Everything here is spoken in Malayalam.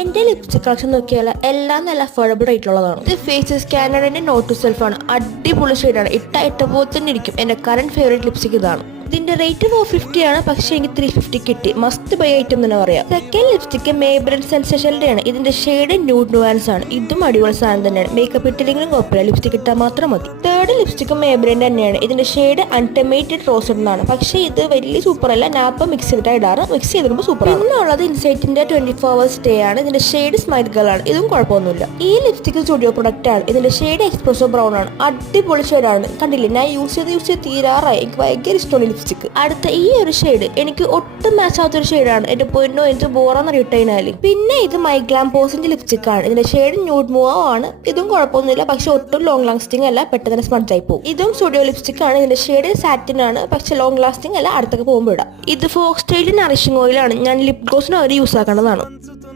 എന്റെ ലിപ്സ്റ്റിക് കളക്ഷൻ നോക്കിയാൽ എല്ലാം നല്ല അഫോർഡബിൾ റേറ്റിലുള്ളതാണ്. ഇത് ഫേസസ് കാനഡന്റെ നോട്ട് ടു സെൽഫ് ആണ്. അടിപൊളി ഷെയ്ഡാണ്. ഇട്ട പോലെ തന്നെ ഇരിക്കും. എന്റെ കറന്റ് ഫേവറേറ്റ് ലിപ്സ്റ്റിക് ഇതാണ്. ഇതിന്റെ റേറ്റ് 450 ആണ്, പക്ഷേ എനിക്ക് 350 കിട്ടി. മസ്റ്റ് ബൈ ഐറ്റം തന്നെ പറയാം. സെക്കൻഡ് ലിപ്സ്റ്റിക് മേബ്ലിൻ സെൻസേഷന്റെ ആണ്. ഇതിന്റെ ഷെയ്ഡ് ന്യൂഡ് നുവാൻസ് ആണ്. ഇതും അടിപൊളി സാധനം തന്നെയാണ്. മേക്കപ്പ് ഇട്ടില്ലെങ്കിലും കുഴപ്പമില്ല, ലിപ്സ്റ്റിക് ഇട്ടാൽ മാത്രം മതി. തേർഡ് ലിപ്സ്റ്റിക് മേബ്ലിന്റെ തന്നെയാണ്. ഇതിന്റെ ഷെയ്ഡ് അൺടെമേറ്റഡ് റോസ് എന്നാണ്. പക്ഷേ ഇത് വലിയ സൂപ്പർ അല്ല. നാപ്പ മിക്സ് ചെയ്തിട്ട് ഇടാറ്. മിക്സ് ചെയ്തിടുമ്പോൾ സൂപ്പർ ആണ്. പിന്നെ ഉള്ളത് ഇൻസൈറ്റിന്റെ 24 hours സ്റ്റേ ആണ്. ഇതിന്റെ ഷെയ്ഡ് സ്മൈൽ ഗേൾ ആണ്. ഇതും കുഴപ്പമൊന്നുമില്ല. ഈ ലിപ്സ്റ്റിക് സ്റ്റുഡിയോ പ്രൊഡക്റ്റ് ആണ്. ഇതിന്റെ ഷെയ്ഡ് എക്സ്പ്രസോ ബ്രൗൺ ആണ്. അടിപൊളി ഷെയ്ഡാണ്. കണ്ടില്ലേ, ഞാൻ യൂസ് ചെയ്ത് തീരാറായി. എനിക്ക് ഭയങ്കര ഇഷ്ടമാണ് ലിപ്സ്റ്റിക്. അടുത്ത ഈ ഒരു ഷെയ്ഡ് എനിക്ക് ഒട്ടും മാച്ച് ആവാത്തൊരു ഷെയ്ഡാണ്. എന്റെ പൊന്നോ, എനിക്ക് ബോറാന്ന് റിട്ടൈനാല്. പിന്നെ ഇത് മൈഗ്ലാം പോസിന്റെ ലിപ്സ്റ്റിക് ആണ്. ഇതിന്റെ ഷെയ്ഡ് ന്യൂഡ് മൂവ് ആണ്. ഇതും കുഴപ്പമൊന്നുമില്ല, പക്ഷെ ഒട്ടും ലോങ് ലാസ്റ്റിംഗ് അല്ല. പെട്ടെന്ന് തന്നെ സ്മഡ്ജ് ആയി പോകും. ഇതും സ്റ്റുഡിയോ ലിപ്സ്റ്റിക് ആണ്. ഇതിന്റെ ഷെയ്ഡ് സാറ്റിൻ ആണ്, പക്ഷെ ലോങ് ലാസ്റ്റിംഗ് അല്ല. അടുത്തൊക്കെ പോകുമ്പോൾ ഇടാം. ഇത് ഫോക്സ് സ്റ്റൈൽ നറിഷിംഗ് ഓയിൽ ആണ്. ഞാൻ ലിപ് ഗ്ലോസിന് അവർ യൂസ് ആക്കേണ്ടതാണ്.